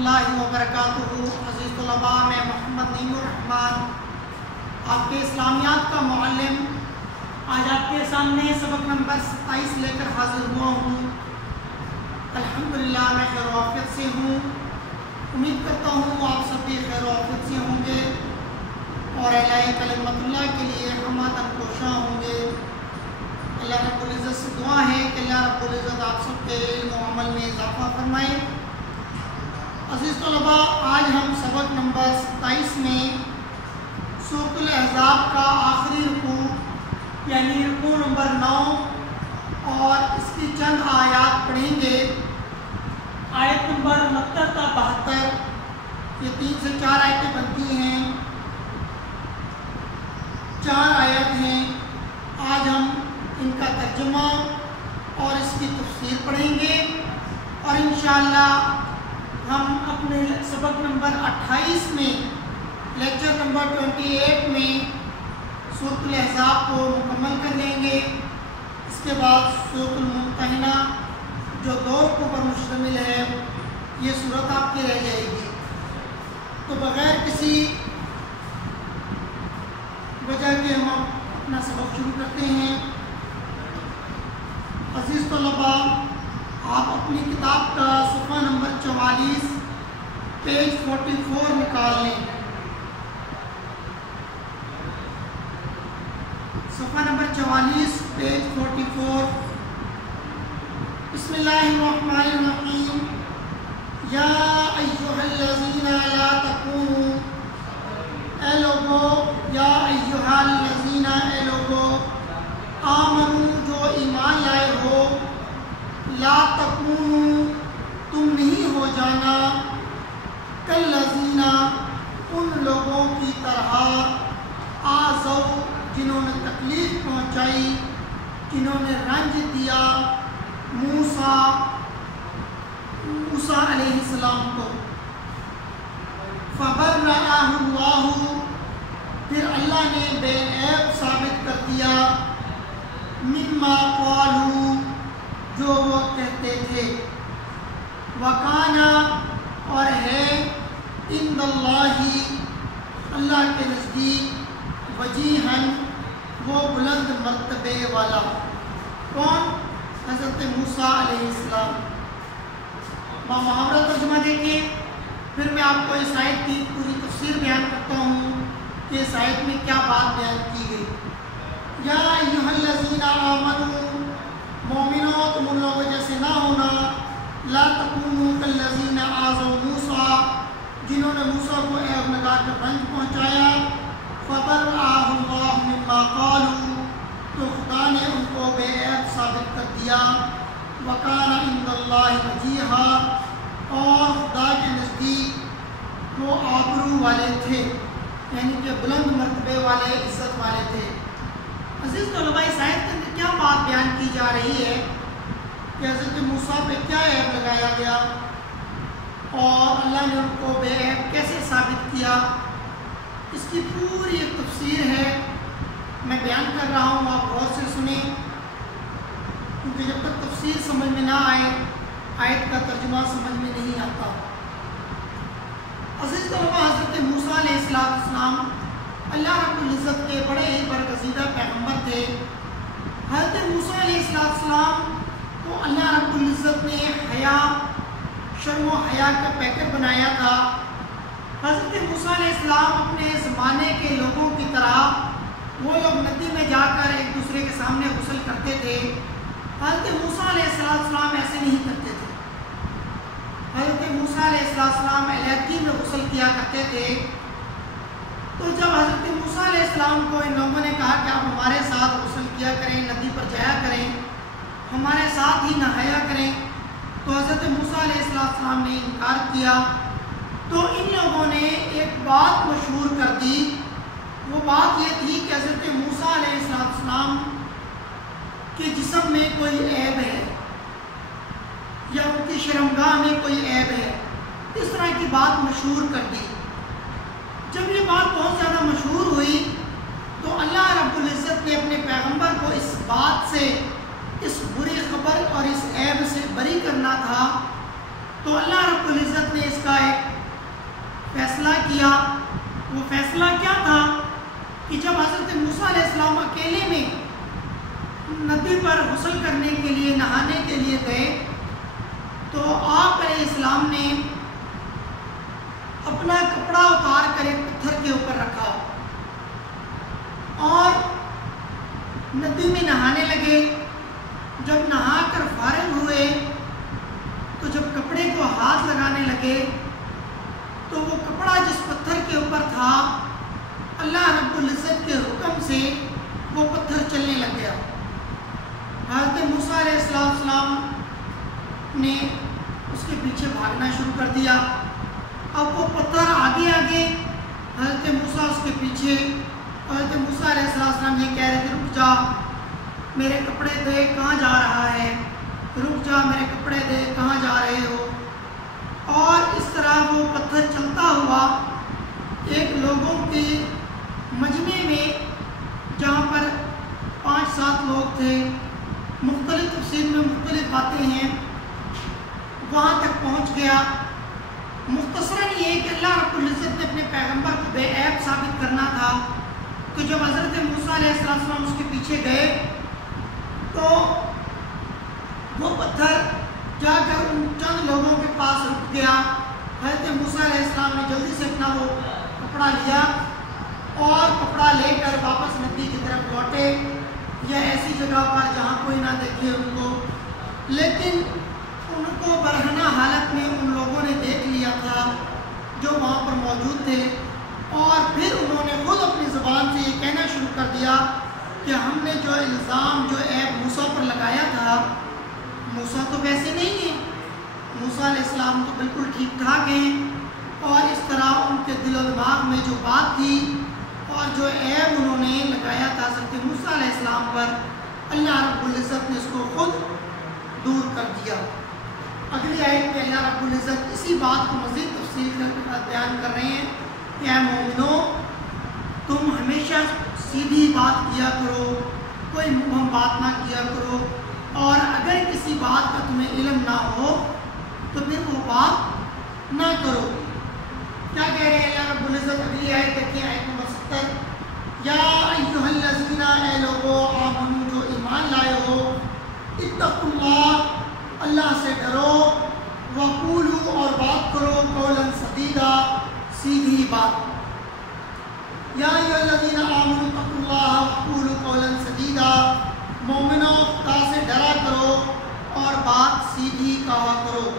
اللہ وبرکاتہ۔ عزیز طلباء، میں محمد نعیم الرحمن، آپ کے اسلامیات کا معلم، آج آپ کے سامنے سبق نمبر 27 لے کر حاضر ہوا ہوں۔ الحمدللہ میں خیر و عافیت سے ہوں۔ امید کرتا ہوں آپ سب بھی خیر و عافیت سے ہوں گے اور اعلاء کلمت اللہ کے لیے ہمہ کوشاں ہوں گے۔ اللہ رب العزت سے دعا ہے کہ اللہ رب العزت آپ سب کے علم و عمل میں اضافہ فرمائے۔ عزیز طلباء، آج ہم سبق نمبر 27 میں سورۃ الاحزاب کا آخری رکوع یعنی رکوع نمبر 9 اور اس کی چند آیات پڑھیں گے۔ آیت نمبر 69 تا 72، یہ 3 سے 4 آیتیں بنتی ہیں، 4 آیت ہیں۔ آج ہم ان کا ترجمہ اور اس کی تفسیر پڑھیں گے اور انشاءاللہ ہم اپنے سبق نمبر 28 میں لیکچر نمبر 28 میں سورۃ الاحزاب کو مکمل کر لیں گے۔ اس کے بعد سورۃ الممتحنہ جو 2 رکوع پر مشتمل ہے، یہ سورت آپ کی رہ جائے گی۔ تو بغیر کسی وجہ کے ہم اپنا سبق شروع کرتے ہیں۔ عزیز طلباء، آپ اپنی کتاب کا صفحہ نمبر 44 پیج 44 نکال لیں۔ صفحہ نمبر 44 پیج 44۔ بسم اللہ الرحمن الرحیم۔ یا ایھا الذین لا تکونوا، اے لوگو، یا ایھا الذین، اے لوگو، آمنو، جو ایمان لائے ہو، لا تکونوا، تم نہیں ہو جانا، کالذین، ان لوگوں کی طرح، آذوا، جنہوں نے تکلیف پہنچائی، جنہوں نے رنج دیا موسیٰ علیہ السلام کو، فبرأہ اللہ، پھر اللہ نے بے عیب ثابت کر دیا، مما قالوا، جو وہ کہتے تھے، وکان، اور ہے، عند اللہ، اللہ کے نزدیک، وجیہن، وہ بلند مرتبے والا۔ کون؟ حضرت موسیٰ علیہ السلام۔ محاورہ ترجمہ دیکھیں، پھر میں آپ کو اس آیت کی پوری تفسیر بیان کرتا ہوں کہ اس آیت میں کیا بات بیان کی گئی۔ یا ایھا الذین آمنوا، مومنوں، تم ان لوگوں جیسے نہ ہونا، لا تکونوا کالذین آذوا موسیٰ، جنہوں نے موسیٰ کو عیب لگا کر رنج پہنچایا، فبرأہ اللہ مما قالوا، تو خدا نے ان کو بے عیب ثابت کر دیا، وکان عند اللہ وجیہا، اور خدا کے نزدیک وہ آبرو والے تھے، یعنی کہ بلند مرتبے والے، عزت والے تھے۔ عزیز طلباء، اس آیت کے اندر کیا بات بیان کی جا رہی ہے کہ حضرت موسیٰ پہ کیا عیب لگایا گیا اور اللہ نے ان کو بے عیب کیسے ثابت کیا؟ اس کی پوری ایک تفسیر ہے، میں بیان کر رہا ہوں، آپ غور سے سنیں، کیونکہ جب تک تفسیر سمجھ میں نہ آئے آیت کا ترجمہ سمجھ میں نہیں آتا۔ عزیز طلباء، حضرت موسیٰ علیہ السلام اللہ رب العزت کے بڑے ہی برگزیدہ پیغمبر تھے۔ حضرت موسیٰ علیہ السلام کو اللہ رب العزت نے حیا، شرم و حیا کا پیکر بنایا تھا۔ حضرت موسیٰ علیہ السلام اپنے زمانے کے لوگوں کی طرح، وہ لوگ ندی میں جا کر ایک دوسرے کے سامنے غسل کرتے تھے، حضرت موسیٰ علیہ السلام ایسے نہیں کرتے تھے۔ حضرت موسیٰ علیہ السلام علیحدگی میں غسل کیا کرتے تھے۔ تو جب حضرت موسیٰ علیہ السلام کو ان لوگوں نے کہا کہ آپ ہمارے ساتھ غسل کیا کریں، ندی پر جایا کریں، ہمارے ساتھ ہی نہایا کریں، تو حضرت موسیٰ علیہ السلام نے انکار کیا۔ تو ان لوگوں نے ایک بات مشہور کر دی، وہ بات یہ تھی کہ حضرت موسیٰ علیہ السلام کے جسم میں کوئی عیب ہے یا ان کی شرمگاہ میں کوئی عیب ہے، اس طرح کی بات مشہور کر دی۔ جب یہ بات بہت زیادہ مشہور ہوئی تو اللہ رب العزت نے اپنے پیغمبر کو اس بات سے، اس بری خبر اور اس عیب سے بری کرنا تھا، تو اللہ رب العزت نے اس کا ایک کیا۔ وہ فیصلہ کیا تھا کہ جب حضرت موسیٰ علیہ السلام اکیلے میں ندی پر غسل کرنے کے لیے، نہانے کے لیے گئے تو آپ علیہ السلام نے اپنا کپڑا اتار کر ایک پتھر کے اوپر رکھا اور ندی میں نہانے لگے۔ جب نہا کر فارغ ہوئے تو جب کپڑے کو ہاتھ لگانے لگے تو وہ کپڑا جس پتھر کے اوپر تھا، اللہ رب العزت کے حکم سے وہ پتھر چلنے لگ گیا۔ حضرت موسیٰ علیہ السلام نے اس کے پیچھے بھاگنا شروع کر دیا۔ اب وہ پتھر آگے آگے، حضرت موسیٰ اس کے پیچھے۔ حضرت موسیٰ علیہ السلام یہ کہہ رہے تھے، رک جا میرے کپڑے دے، کہاں جا رہا ہے، رک جا میرے کپڑے دے، کہاں جا رہے ہو۔ اور اس طرح وہ پتھر چلتا ہوا ایک لوگوں کے مجمع میں، جہاں پر 5-7 لوگ تھے، مختلف تفسیر میں مختلف باتیں ہیں، وہاں تک پہنچ گیا۔ مختصراً یہ کہ اللہ رب العزت نے اپنے پیغمبر کو بے عیب ثابت کرنا تھا، تو جب حضرت موسیٰ علیہ السلام اس کے پیچھے گئے تو وہ پتھر جا کر ان چند لوگوں کے پاس رک گیا۔ حضرت موسیٰ علیہ السلام نے جلدی سے اپنا وہ کپڑا لیا اور کپڑا لے کر واپس ندی کی طرف لوٹے، یا ایسی جگہ پر جہاں کوئی نہ دیکھے ان کو۔ لیکن ان کو برہنہ حالت میں ان لوگوں نے دیکھ لیا تھا جو وہاں پر موجود تھے، اور پھر انہوں نے خود اپنی زبان سے یہ کہنا شروع کر دیا کہ ہم نے جو الزام، جو عیب موسیٰ پر لگایا تھا، موسیٰ تو ویسے نہیں ہے، موسیٰ علیہ السلام تو بالکل ٹھیک ٹھاک ہیں۔ اور اس طرح ان کے دل و دماغ میں جو بات تھی اور جو عیب انہوں نے لگایا تھا حضرت موسیٰ علیہ السلام پر، اللہ رب العزت نے اس کو خود دور کر دیا۔ اگلی آیت میں اللہ رب العزت اسی بات کو مزید تفصیل کر بیان کر رہے ہیں کہ اے مومنو، تم ہمیشہ سیدھی بات کیا کرو، کوئی مبہم بات نہ کیا کرو، اور اگر کسی بات کا تمہیں علم نہ ہو تو پھر وہ بات نہ کرو۔ کیا کہہ رہے ہیں اللہ رب العزت؟ اگلی آیت دیکھیں، آیت نمبر 70۔ یا ایھا الذین، اے لوگو، آمنو، جو ایمان لائے ہو، اتقوا اللہ، اللہ سے ڈرو، وقولوا، اور بات کرو، قولا سدیدا، سیدھی بات۔ یا ایھا الذین آمنوا اتقوا اللہ وقولوا قولا سدیدا، مومنو خدا سے ڈرا کرو اور بات سیدھی کہا کرو۔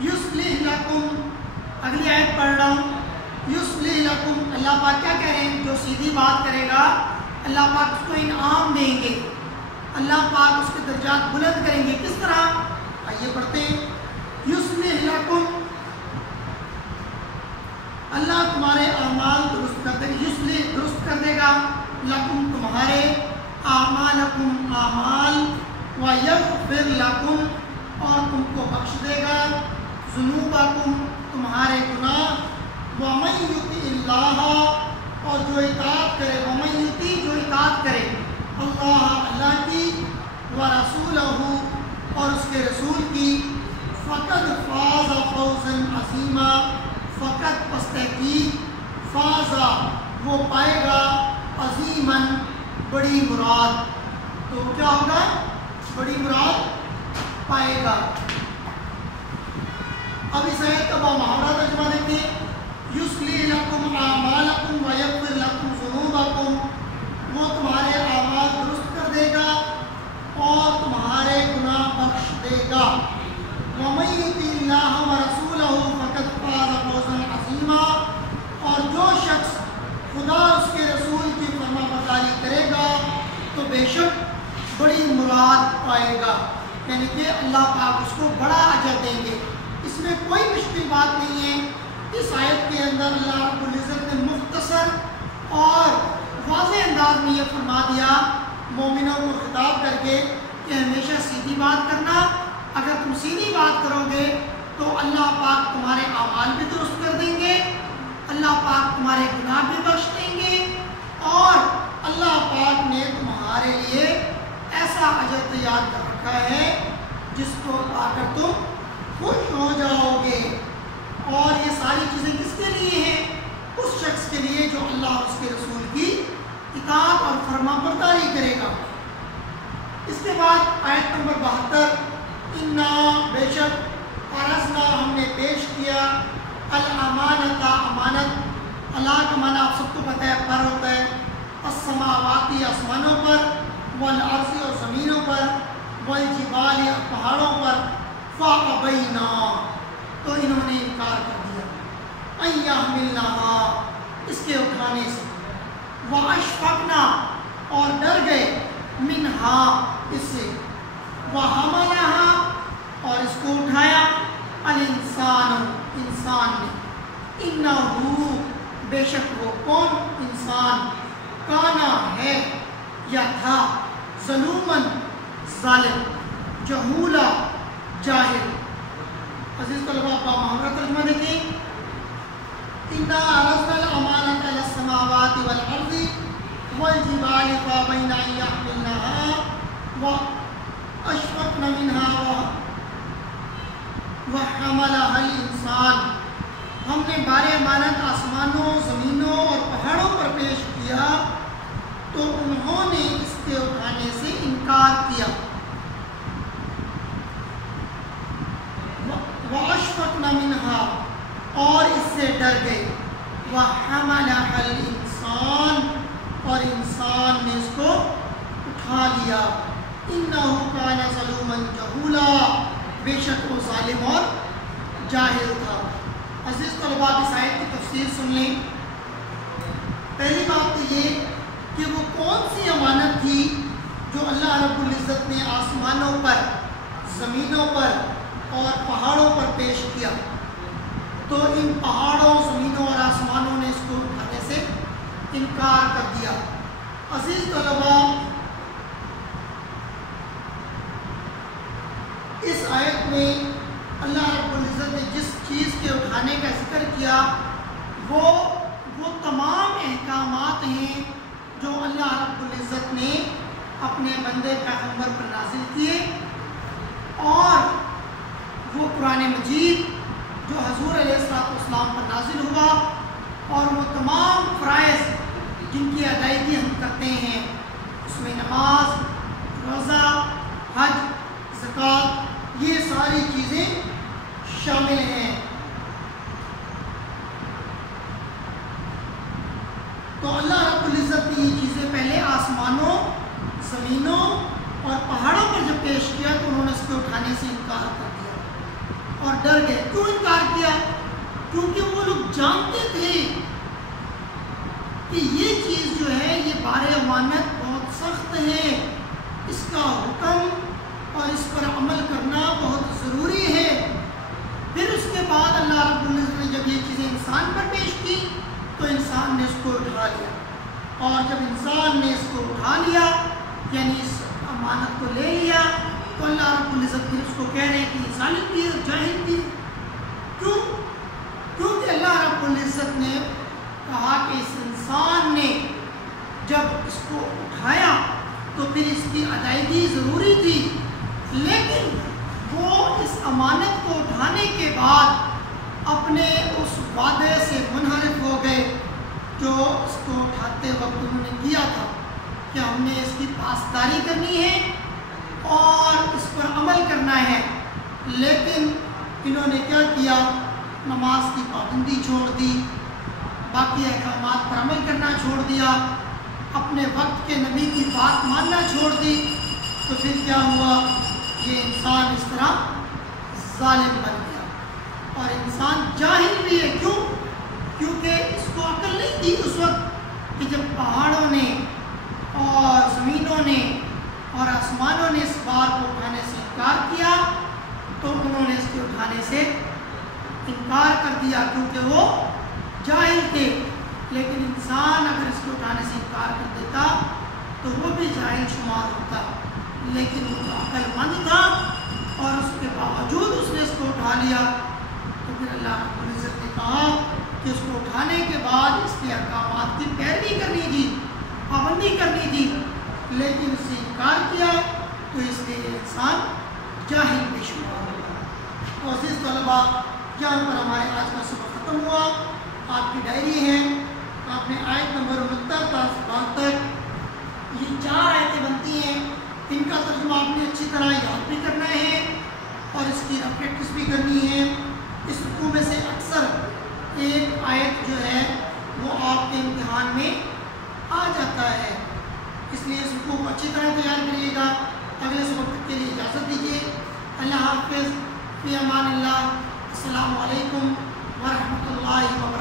یصلح لکم، اگلی آیت پڑھ رہا ہوں، یصلح لکم، اللہ پاک کیا کہہ رہے ہیں؟ جو سیدھی بات کرے گا اللہ پاک اس کو انعام دیں گے، اللہ پاک اس کے درجات بلند کریں گے۔ کس طرح؟ آئیے پڑھتے ہیں۔ یصلح لکم، اللہ تمہارے اعمال درست کر دے گا، یصلح درست کر دے گا، لکم تمہارے، اعمالکم اعمال، ویغفر لکم، اور تم کو بخش دے گا، ذنوبکم تمہارے گناہ، ومن یطع اللہ، اور جو اطاعت کرے، ومن یطع، جو اطاعت کرے، اللہ کی، ورسولہ، اور اس کے رسول کی، فقد فاز فوزا عظیما، فقط پس تحقیق، فازا وہ پائے گا، عظیماً بڑی مراد۔ تو کیا ہوگا؟ بڑی مراد پائے گا۔ اب اس آیت کا محاورہ ترجمہ دیکھیں۔ یصلح لکم اعمالکم ویغفر لکم ذنوبکم، وہ تمہارے اعمال درست کر دے گا اور تمہارے گناہ بخش دے گا۔ ومن یطع اللہ ورسولہ فقد فاز فوزا عظیما، اور جو شخص خدا اس کے رسول کی فرما برداری کرے گا تو بے شک بڑی مراد پائے گا، یعنی کہ اللہ پاک اس کو بڑا اجر دیں گے۔ اس میں کوئی مشکل بات نہیں ہے۔ اس آیت کے اندر اللہ رب العزت نے مختصر اور واضح انداز میں یہ فرما دیا مومنوں کو خطاب کر کے کہ ہمیشہ سیدھی بات کرنا، اگر تم سیدھی بات کرو گے تو اللہ پاک تمہارے اعمال بھی درست کر دیں گے، اللہ پاک تمہارے گناہ بھی بخش دیں گے، اور اللہ پاک نے تمہارے لیے ایسا اجر تیار کر رکھا ہے جس کو پا کر تم خوش ہو جاؤ گے۔ اور یہ ساری چیزیں کس کے لیے ہیں؟ کے لیے جو اللہ اور اس کے رسول کی اطاعت اور فرما برداری کرے گا۔ اس کے بعد آیت نمبر 72، انا بے شک عرضنا ہم نے پیش کیا الامانت امانت، اللہ کا معنی آپ سب کو پتہ ہے پر ہوتا ہے، السماواتی آسمانوں پر، والارض اور زمینوں پر، والجبال اور پہاڑوں پر، فابینا تو انہوں نے انکار کر دیا، ان یحملنہا اس کے اٹھانے سے، واشفقنا اور ڈر گئے، منہا اس سے، وحملہا اور اس کو اٹھایا، الانسان انسان نے، انہو بے شک وہ کون انسان، کانا ہے یا تھا، ظلومن ظالم، جہولا جاہل۔ عزیز طلباء با محاورہ ترجمہ دیکھیں، انا عرضنا الامانۃ علی السماوات والارض والجبال فابین ان یحملنہا واشفقن منہا وحملہا الانسان، ہم نے بار امانت آسمانوں، زمینوں اور پہاڑوں پر پیش کیا تو انہوں نے اس کے اٹھانے سے انکار کیا، وَأَشْفَقْنَ مِنْهَا اور اس سے ڈر گئے، وَحَمَلَهَا الْإِنسَانُ اور انسان نے اس کو اٹھا لیا، إِنَّهُ كَانَ ظَلُومًا جَهُولًا بے شک وہ ظالم اور جاہل تھا۔ عزیز طلباء اس آیت کی تفسیر سن لیں۔ پہلی بات تو یہ کہ وہ کون سی امانت تھی جو اللہ رب العزت نے آسمانوں پر، زمینوں پر اور پہاڑوں پر پیش کیا، تو ان پہاڑوں، زمینوں اور آسمانوں نے اس کو اٹھانے سے انکار کر دیا۔ عزیز طلباء اس آیت میں اللہ رب العزت نے جس چیز کے اٹھانے کا ذکر کیا وہ تمام احکامات ہیں جو اللہ رب العزت نے اپنے بندے پیغمبر پر نازل کیے، اور وہ قرآن مجید جو حضور علیہ السلام پر نازل ہوا، اور وہ تمام فرائض جن کی ادائیگی ہم کرتے ہیں، اس میں نماز، روزہ، حج، زکوٰۃ، یہ ساری چیزیں شامل ہیں۔ تو اللہ رب العزت نے یہ چیزیں پہلے آسمانوں، زمینوں اور پہاڑوں پر جب پیش کیا تو انہوں نے اس کے اٹھانے سے انکار کر دیا اور ڈر گئے۔ کیوں انکار کیا؟ کیونکہ وہ لوگ جانتے تھے کہ یہ چیز جو ہے، یہ بار امانت بہت سخت ہے، اس کا حکم اور اس پر عمل کرنا بہت ضروری ہے۔ پھر اس کے بعد اللہ رب العزت نے جب یہ چیزیں انسان پر پیش کی تو انسان نے اس کو اٹھا لیا، اور جب انسان نے اس کو اٹھا لیا یعنی اس امانت کو لے لیا تو اللہ رب العزت پھر اس کو کہہ رہے ہیں کہ یہ ظالم بھی اور جاہل بھی۔ کیوں؟ کیونکہ اللہ رب العزت نے کہا کہ اس انسان نے جب اس کو اٹھایا تو پھر اس کی ادائیگی ضروری تھی، لیکن وہ اس امانت کو اٹھانے کے بعد اپنے اس وعدے سے منحرف ہو گئے جو اس کو اٹھاتے وقت انہوں نے کیا تھا کہ ہم نے اس کی پاسداری کرنی ہے اور اس پر عمل کرنا ہے، لیکن انہوں نے کیا کیا؟ نماز کی پابندی چھوڑ دی، باقی احکامات پر عمل کرنا چھوڑ دیا، اپنے وقت کے نبی کی بات ماننا چھوڑ دی، تو پھر کیا ہوا؟ یہ انسان اس طرح ظالم بن گیا، اور انسان جاہل بھی ہے۔ کیوں؟ کیونکہ اس کو عقل نہیں تھی اس وقت کہ جب پہاڑوں نے اور زمینوں نے اور آسمانوں نے اس بار کو اٹھانے سے انکار کیا تو انہوں نے اس کے اٹھانے سے انکار کر دیا کیونکہ وہ جاہل تھے۔ لیکن انسان اگر اس کے اٹھانے سے انکار کر دیتا تو وہ بھی جاہل شمار ہوتا، لیکن وہ جو عقل مند تھا اور اس کے باوجود اس نے اس کو اٹھا لیا، تو پھر اللہ رب العزت نے کہا کہ اس کو اٹھانے کے بعد اس کے احکامات کی پیروی کرنی تھی، پابندی کرنی تھی، لیکن اس سے انکار کیا تو اس لیے انسان جاہل بھی شمار ہوگا۔ تو عزیز طلباء، یہاں پر ہمارے آج کا سبق ختم ہوا۔ آپ کی ڈائری ہے، آپ نے آیت نمبر 69 تا 72 یہ 4 آیتیں بنتی ہیں، ان کا ترجمہ آپ نے اچھی طرح یاد بھی کرنا ہے اور اس کی پریکٹس بھی کرنی ہے۔ اس رکوع میں سے اکثر ایک آیت جو ہے وہ آپ کے امتحان میں آ جاتا ہے، اس لیے اس رکوع کو اچھی طرح تیار کریے گا۔ اگلے سبق تک کے لیے اجازت دیجیے۔ اللہ حافظ، فی امان اللہ، السلام علیکم ورحمۃ اللہ وبرکاتہ۔